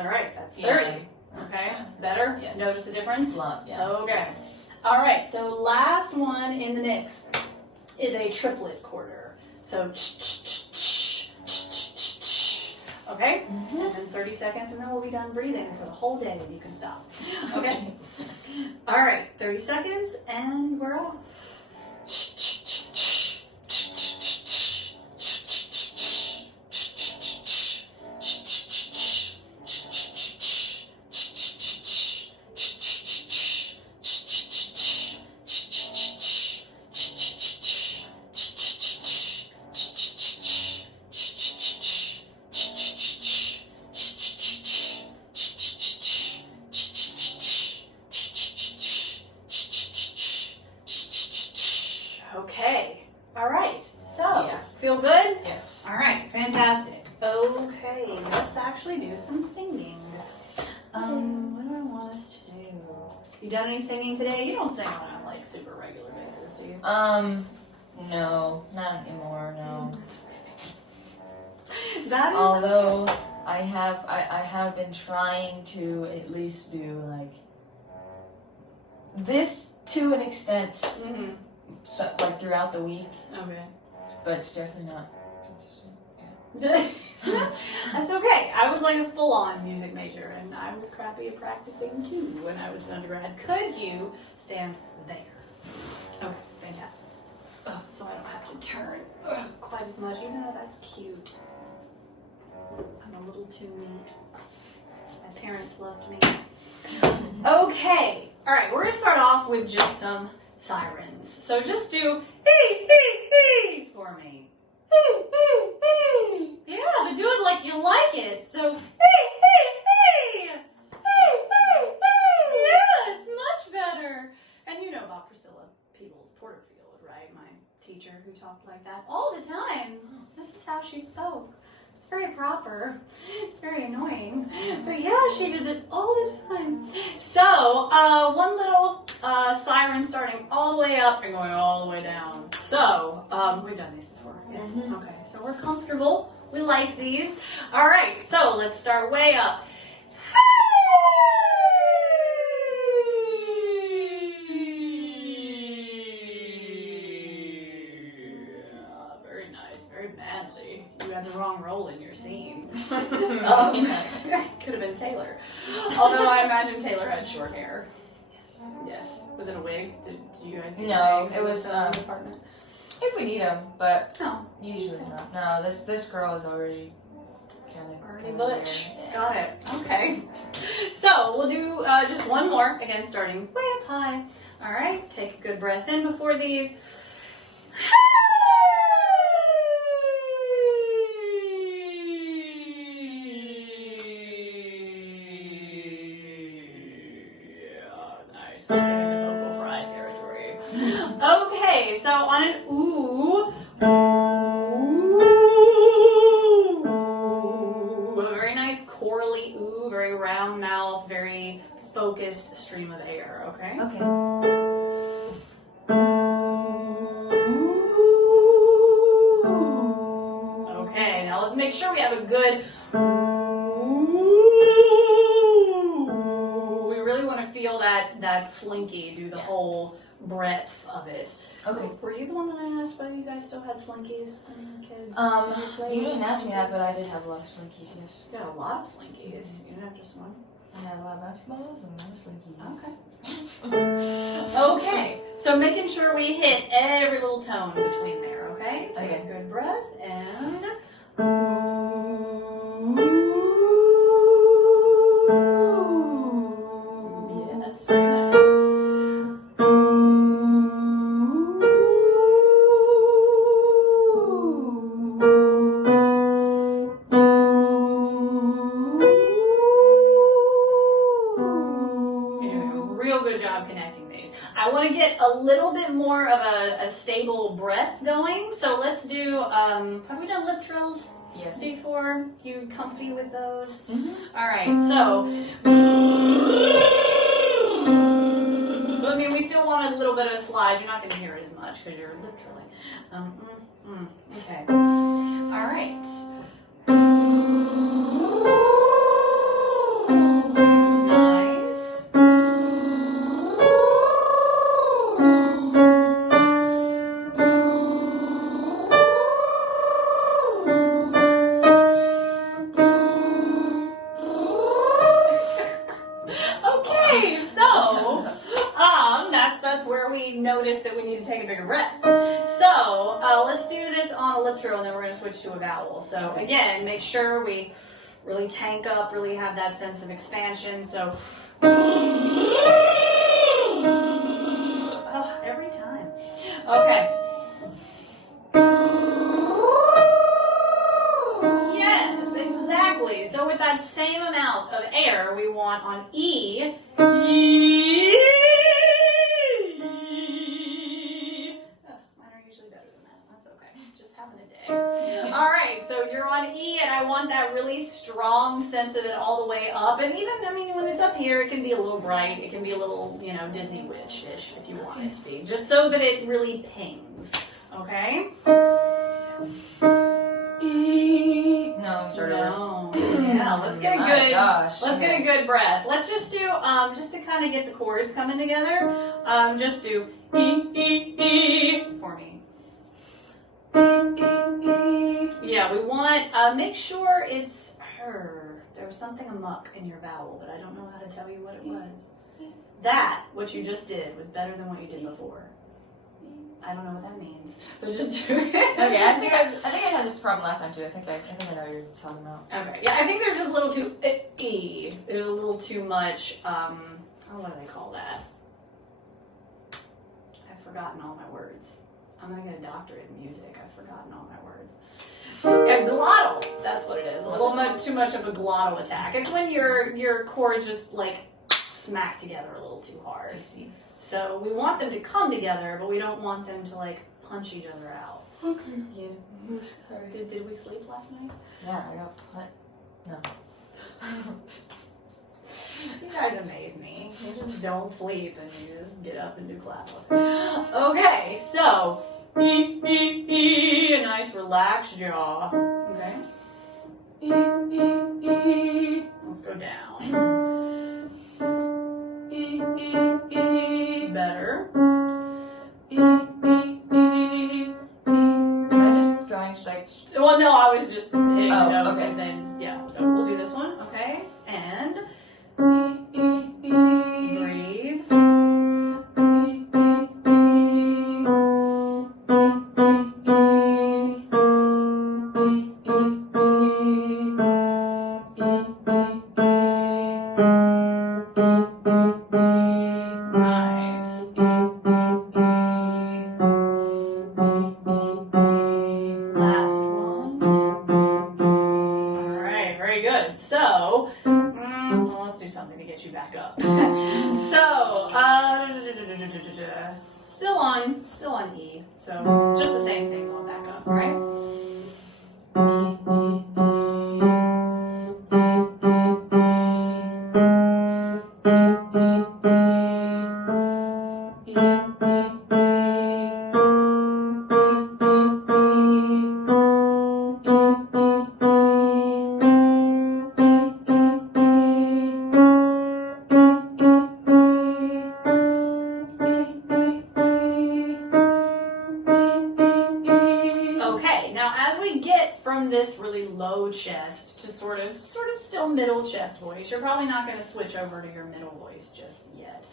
All right, that's Yeah. 30. Okay, better? Yes. Notice the difference? A lot, yeah. Okay. All right, so last one in the mix is a triplet quarter. So, okay? And then 30 seconds, and then we'll be done breathing for the whole day, and you can stop. Okay? All right, 30 seconds, and we're off. Okay. All right. So, Yeah. feel good? Yes. All right. Fantastic. Okay. Let's actually do some singing. What do I want us to do? You done any singing today? You don't sing on a like super regular basis, do you? No, not anymore, no. That is Although I have been trying to at least do like this to an extent, Mhm. so, like throughout the week, Okay. but it's definitely not consistent. That's okay. I was like a full-on music major, and I was crappy at practicing too when I was an undergrad. Could you stand there? Okay, fantastic. Oh, so I don't have to turn quite as much, even though that's cute. I'm a little too neat. My parents loved me. Okay. All right, we're gonna start off with just some sirens. So just do hey, hey, hey for me. Hey, hey, hey. Yeah, but do it like you like it. So, hey, hey, hey. Hey, hey, hey. Yes, much better. And you know about Priscilla Peebles Porterfield, right? My teacher who talked like that all the time. This is how she spoke. It's very proper. It's very annoying. But yeah, she did this all the time. So, one little siren starting all the way up and going all the way down. So, we've done these before. Yes. Mhm. Okay, so we're comfortable. We like these. All right, so let's start way up. Very nice, very manly. You had the wrong role in your scene. Could have been Taylor. Although I imagine Taylor had short hair. Yes. Was it a wig? Did you guys get No, wigs it in was, the department? If we need them, but No. usually not. No, this girl is already kind of Already butch. Got it. Okay. So we'll do just one more. Again, starting way up high. All right. Take a good breath in before these. Nice. Getting into vocal fry territory. Okay. So on an ooh. Ooh, a very nice chorally ooh, very round mouth, very focused stream of air, okay? Okay. Okay, now let's make sure we have a good we really want to feel that slinky do the whole breadth of it. Okay. Were you the one that I asked whether you guys still had slinkies when you were kids? You didn't ask me that, but I did have a lot of slinkies, yes. You got a lot of slinkies. You didn't have just one? I had a lot of basketballs and a lot of slinkies. Okay. Okay, so making sure we hit every little tone between there, okay? Take Okay. a good breath and... Yes, very nice. You're doing a real good job connecting these. I want to get a little bit more of a stable breath going. So let's do, have we done lip trills Yes. before? You comfy with those? Mm-hmm. All right, so, I mean, we still want a little bit of a slide. You're not going to hear it as much because you're lip trilling. Okay. All right. breath. So let's do this on a lip trill, and then we're going to switch to a vowel. So again, make sure we really tank up, really have that sense of expansion. So every time. Okay. Yes, exactly. So with that same amount of air we want on E. Mine are usually better than that. That's okay. Just having a day. All right, so you're on E, and I want that really strong sense of it all the way up. And even, I mean, when it's up here, it can be a little bright. It can be a little, you know, Disney witch-ish if you want it to be. Just so that it really pings. Okay? E. No, sort of. No. Yeah, let's get a My good. gosh. Let's get a good breath. Let's just do just to kind of get the chords coming together. Just do E for me. Yeah, we want make sure it's her. There was something amuck in your vowel, but I don't know how to tell you what it was. That what you just did was better than what you did before. I don't know what that means, but just do it. Okay, I think I had this problem last time too. I think I know what you're talking about. Okay, yeah, I think there's just a little too there's a little too much. What do they call that? I've forgotten all my words. I'm gonna get a doctorate in music. I've forgotten all my words. Yeah, glottal. That's what it is. A little too much of a glottal attack. It's when your chords just like smack together a little too hard. I see. So we want them to come together, but we don't want them to like punch each other out. Okay. Yeah. Sorry. Did we sleep last night? Yeah, I got what? No. You guys amaze me. You just don't sleep and you just get up and do class. Okay, so a nice relaxed jaw. Okay. Let's go down. Better. Am I just going straight? Well, no, I was just hitting Oh, note, okay. and then yeah. So we'll do this one, okay? And breathe. Nice. Last one. All right, very good. So, well, let's do something to get you back up. So, still on E. So, just the same thing going back up, right? Okay, now as we get from this really low chest to sort of still middle chest voice, you're probably not going to switch over to your middle voice just yet.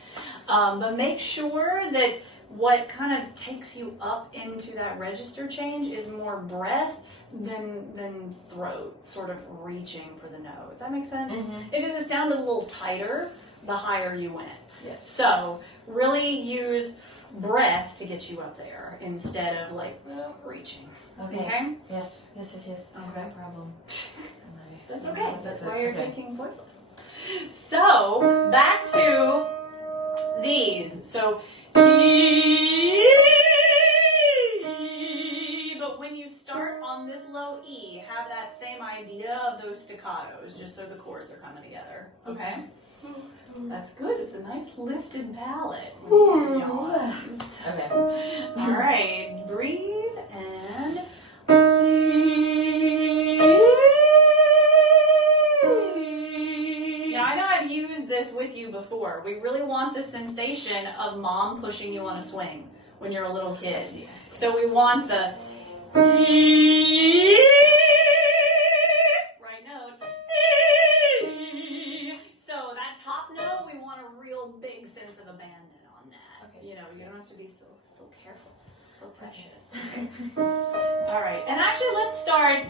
But make sure that what kind of takes you up into that register change is more breath than throat, sort of reaching for the nose. Does that make sense? Mm-hmm. It sounded a little tighter the higher you went. Yes. So really use breath to get you up there instead of like reaching. Okay? Yes. Okay. No problem. That's okay. That's why you're okay. taking voice lessons. So back to these. So but when you start on this low E, have that same idea of those staccatos, just so the chords are coming together. Okay? That's good. It's a nice lifted palate. Yawns. Okay. All right. Breathe and. Now, I know I've used this with you before. We really want the sensation of mom pushing you on a swing when you're a little kid. So we want the right note. So that top note, we want a real big sense of abandon on that. Okay. You know, you don't have to be so careful. like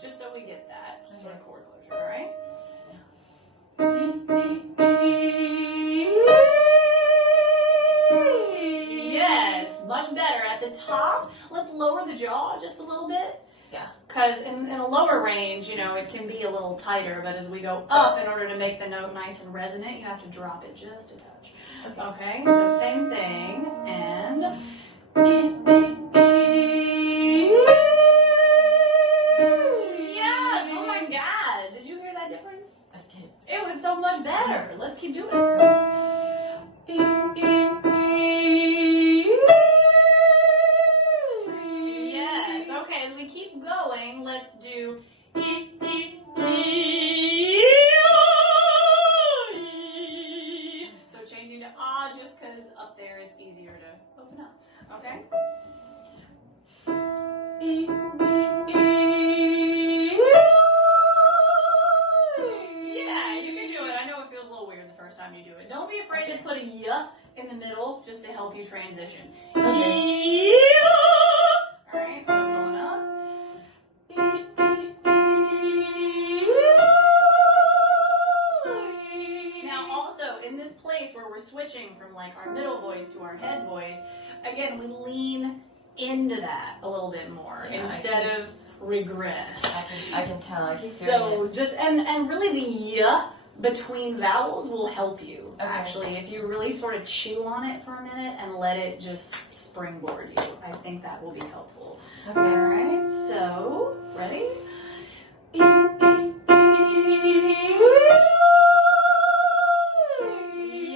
just so we get that sort of chord closure, all right? Yes, much better. At the top, let's lower the jaw just a little bit. Yeah. Because in a lower range, you know, it can be a little tighter, but as we go up, in order to make the note nice and resonant, you have to drop it just a touch. Okay, so same thing, and yes, oh my God, did you hear that difference? I did. It was so much better. Let's keep doing it. Yes, okay, as we keep going, let's do so changing to ah just because up there it's easier to open up. Okay? Yeah, you can do it. I know it feels a little weird the first time you do it. Don't be afraid to put a y in the middle just to help you transition. Okay. Alright, so going up. Now also, in this place where we're switching from like our middle voice to our head voice, again, we lean into that a little bit more instead of regress. I can tell. I keep hearing So it. just, and really the y between vowels will help you, Okay. actually. If you really sort of chew on it for a minute and let it just springboard you, I think that will be helpful. Okay. Alright, so, ready?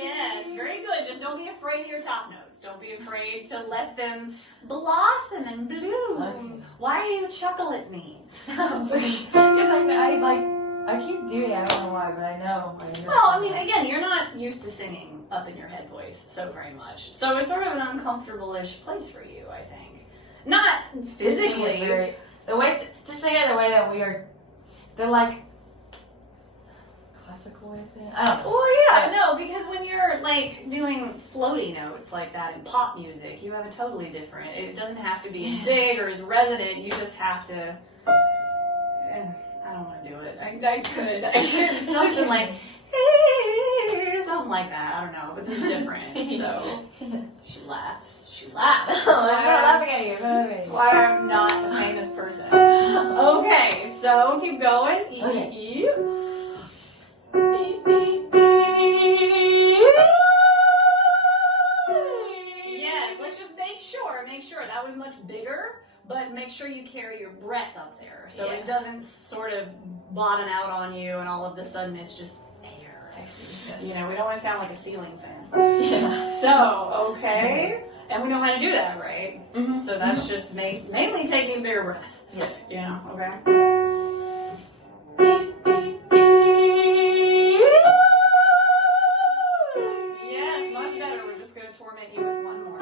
Yes, very good. Just don't be afraid of your top notes. Don't be afraid to let them blossom and bloom. Okay. Why do you chuckle at me? I keep doing it. I don't know why, but I know. Well, I mean, again, you're not used to singing up in your head voice so very much. So it's sort of an uncomfortable-ish place for you, I think. Not physically. The way to sing it the way that we are, the like classical way of saying it. I don't know. Well, yeah, no, because when you're like doing floaty notes like that in pop music, you have a totally different. It doesn't have to be as big or as resonant. You just have to. I don't want to do it. I could. Something like something like that. I don't know, but this is different. So she laughs. She laughs. That's I'm why not laughing at you. That's why I'm not a famous person. Okay, so keep going. Okay. Yes, let's just make sure that was much bigger, but make sure you carry your breath up there so it doesn't sort of bottom out on you and all of a sudden it's just air. I see. Yes. You know, we don't want to sound like a ceiling fan. Yeah. So, okay, and we know how to do that, right? Mm-hmm. So that's just mainly taking a bigger breath. Yes. Yeah, okay. Yes, much better. We're just going to torment you with one more.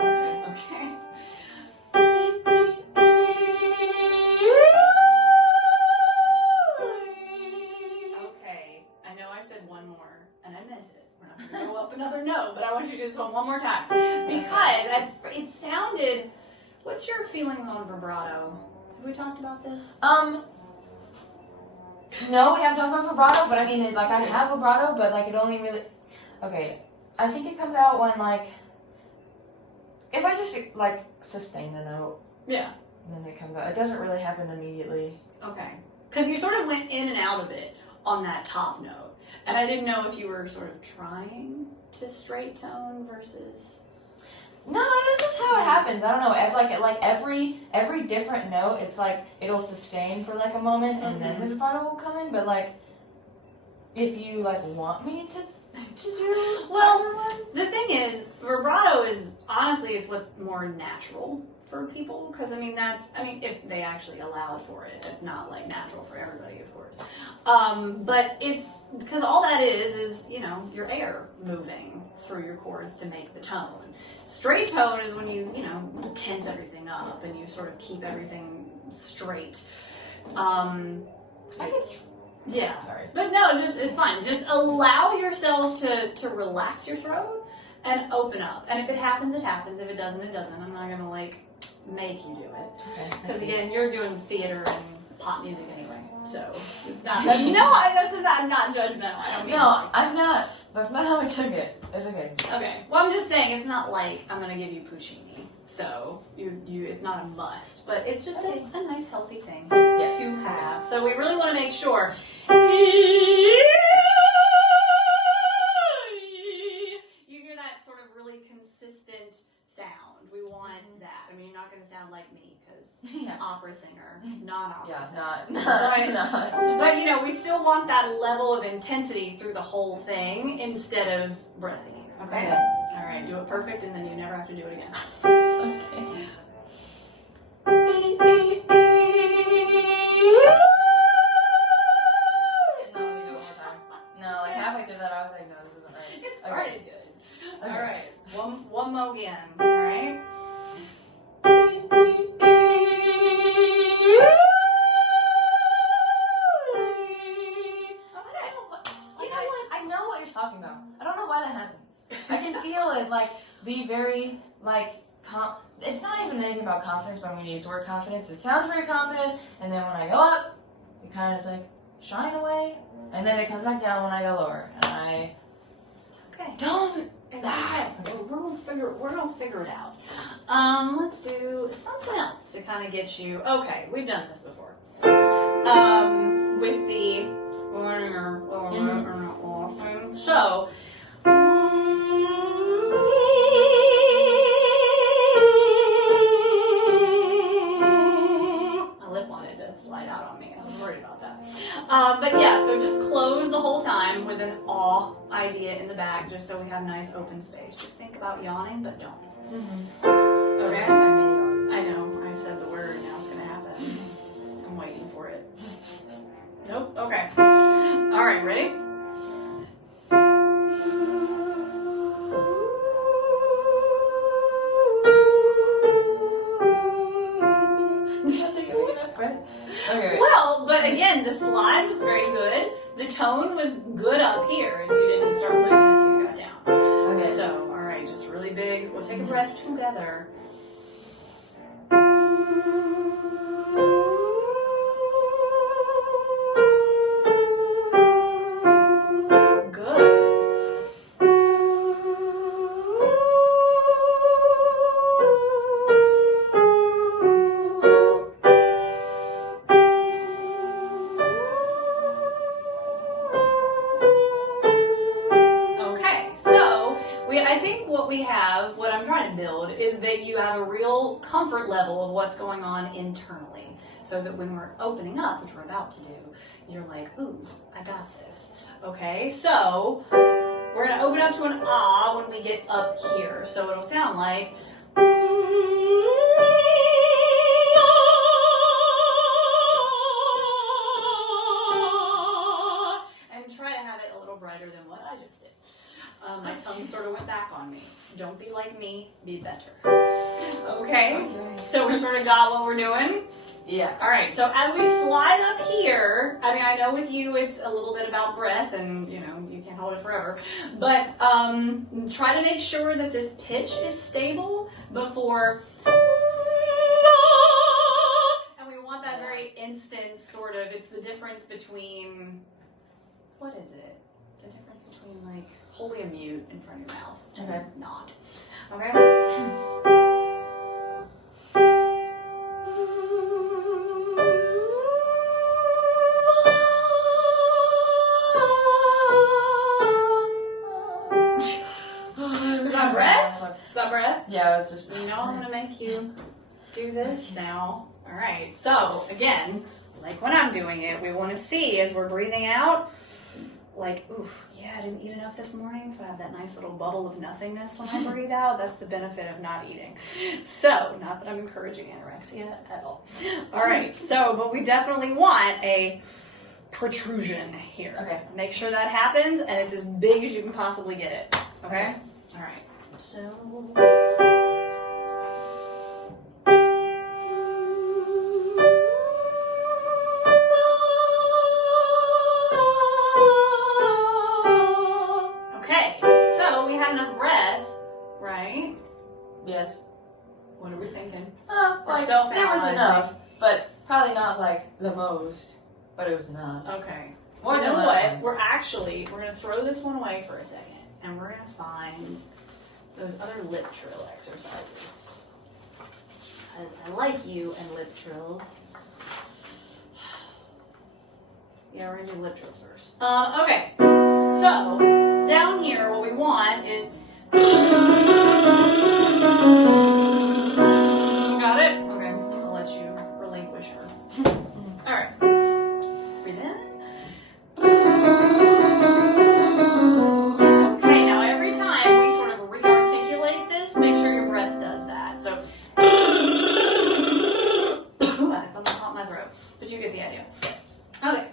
Okay. Okay, I know I said one more, and I meant it. We're not going to go up another note, but I want you to just go one more time. Because it sounded, what's your feeling on vibrato? Have we talked about this? No, we haven't talked about vibrato, but I mean, like, I have vibrato, but, like, it only really, okay, I think it comes out when, like, if I just, like, sustain a note, Yeah. then it comes out. It doesn't really happen immediately. Okay. Because you sort of went in and out of it on that top note. And I didn't know if you were sort of trying to straight tone versus... No, that's just how it happens. I don't know. Like every different note, it's like it'll sustain for like a moment, and then the vibrato will come in. But like, if you like want me to do Well, the thing is, vibrato is honestly is what's more natural for people. Because I mean, if they actually allowed for it, it's not like natural for everybody, of course. But it's because all that is you know your air moving through your chords to make the tone. Straight tone is when you tense everything up and you sort of keep everything straight. I guess. Yeah. Sorry. But no, it's fine. Just allow yourself to relax your throat and open up. And if it happens, it happens. If it doesn't, it doesn't. I'm not gonna like make you do it. Okay. Because again, you're doing theater and pop music anyway, so it's not. I'm not judgmental. I don't mean No, like I'm not. That's not how I took it. It's okay. Okay. Well, I'm just saying it's not like I'm gonna give you Puccini, so it's not a must, but it's just a nice healthy thing Yes. to have. So we really want to make sure you hear that sort of really consistent sound. We want that. I mean, you're not gonna sound like me because opera singer, non-opera Yeah, singer. not. But you know, we still want that level of intensity through the whole thing instead of breathing. Okay? All right, do it perfect, and then you never have to do it again. Okay. No, let me do it one more time. No, like halfway through that, I was like, no, this isn't right. It started good. Okay. All right, one more again. All right. I know what you're talking about. I don't know why that happens. I can feel it, like, be very, like, it's not even anything about confidence, but when you use the word confidence, it sounds very confident, and then when I go up, it kind of is like, shine away, and then it comes back down when I go lower, and I don't. We're gonna figure it out. Let's do something else to kind of get you. Okay, we've done this before. With the so. My lip wanted to slide out on me. I was worried about that. But yeah, so just close the whole time with an aw idea in the back, just so we have nice open space. Just think about yawning, but don't. Okay? I know. I said the word. Now it's gonna happen. I'm waiting for it. Nope. Okay. All right. Ready? Okay. Well, but again, the slide was very good. The tone was good up here, and you didn't start losing it until you got down. Okay. So, all right, just really big. We'll take a breath together. Good. Okay, so I think what I'm trying to build is that you have a real comfort level of what's going on internally. So that when we're opening up, which we're about to do, you're like, ooh, I got this. Okay, so we're gonna open up to an ah when we get up here. So it'll sound like and try to have it a little brighter than what I just did. My tongue sort of went back on me. Don't be like me, be better. Okay? So we sort of got what we're doing? Yeah. All right, so as we slide up here, I mean, I know with you it's a little bit about breath and, you know, you can't hold it forever, but try to make sure that this pitch is stable before, and we want that very instant sort of, it's the difference between, what is it? The difference between like holding a mute in front of your mouth and not. Okay? Is that breath? Is that breath? Yeah, it's just. You know, I'm gonna make you do this now. All right. So again, like when I'm doing it, we want to see as we're breathing out, like, ooh, yeah, I didn't eat enough this morning, so I have that nice little bubble of nothingness when I breathe out. That's the benefit of not eating. So, not that I'm encouraging anorexia at all. All right. So, but we definitely want a protrusion here. Okay. Make sure that happens, and it's as big as you can possibly get it. Okay? All right. So. Okay, so we have enough breath anything. Like, there was enough, but probably not like the most, but it was enough. Okay. More You than know last what? time. We're gonna throw this one away for a second, and we're gonna find those other lip trill exercises. Because I like you and lip trills. Yeah, we're gonna do lip trills first. Okay. So down here, what we want is. Got it? Okay. I'll let you relinquish her. All right. Breathe in. Okay, now every time we sort of re-articulate this, make sure your breath does that. So, it's on the top of my throat, but you get the idea. Yes. Okay.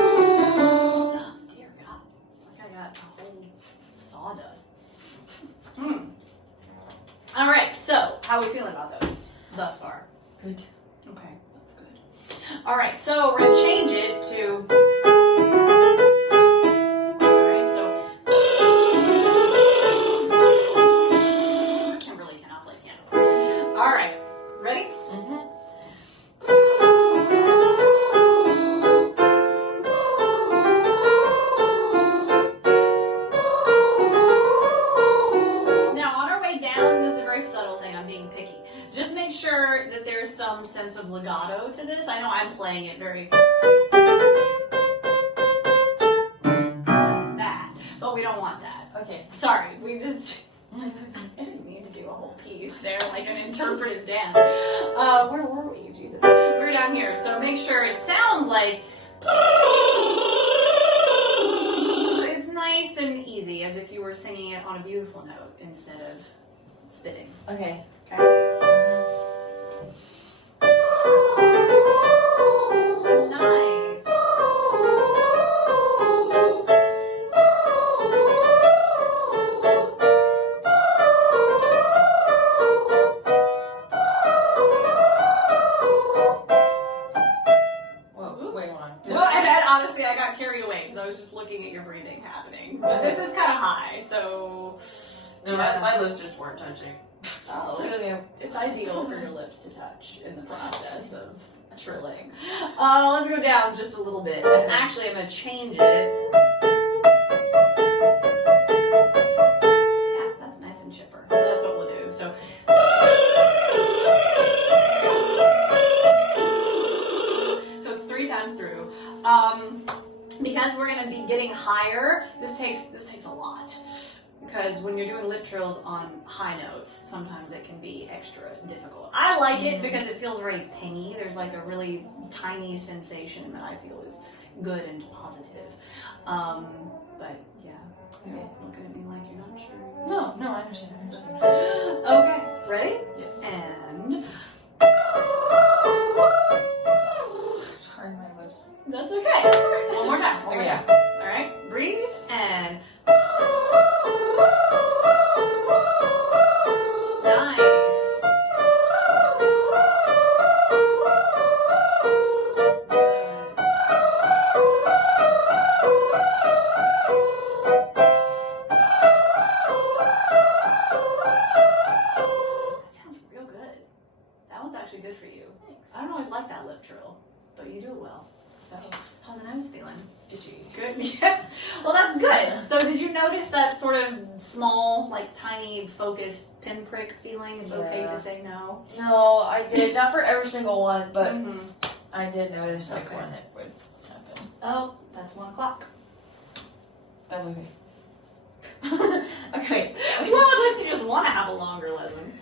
Oh, dear God. Like I got a whole sawdust. All right, so how are we feeling about those thus far? Good. Okay, that's good. All right, so we're gonna change it to. All right, so I really cannot play piano. All right, ready? Now, on our way down, this is a very subtle thing. I'm being picky. Just make sure that there's some sense of legato to this. I know I'm playing it very that, but we don't want that. Okay. Sorry, we just. I didn't mean to do a whole piece there, like an interpretive dance. Where were we? Jesus. We were down here, so make sure it sounds like. It's nice and easy, as if you were singing it on a beautiful note instead of spitting. Okay. Nice. Whoa, wait, hold on. Well, and honestly, I got carried away because I was just looking at your breathing happening. But this is kind of high, so. No, my lips just weren't touching. Oh, Literally, it's ideal for your lips to touch in the process of trilling. Let's go down just a little bit. And actually, I'm going to change it. Yeah, that's nice and chipper. So that's what we'll do. So. So it's 3 times through. Because we're going to be getting higher, this takes a lot. Because when you're doing lip trills on high notes, sometimes it can be extra difficult. I like it because it feels very pingy. There's like a really tiny sensation that I feel is good and positive. But yeah, you're looking at me like you're not sure. no, I understand. Okay, ready? Yes. And Sorry, my lips. that's okay. One more time. One more Okay. time. All right, breathe and. Nice. That sounds real good. That one's actually good for you. I don't always like that lip trill, but you do it well. So, how's the nose feeling? Itchy. Good. Yeah. Well, that's good. So, did you notice that sort of small, like tiny, focused pinprick feeling? It's okay Yeah. to say no. No, I did. Not for every single one, but Mhm. I did notice like Okay. when it would happen. Oh, that's 1 o'clock. That's okay. Okay. Well, unless you just want to have a longer lesson.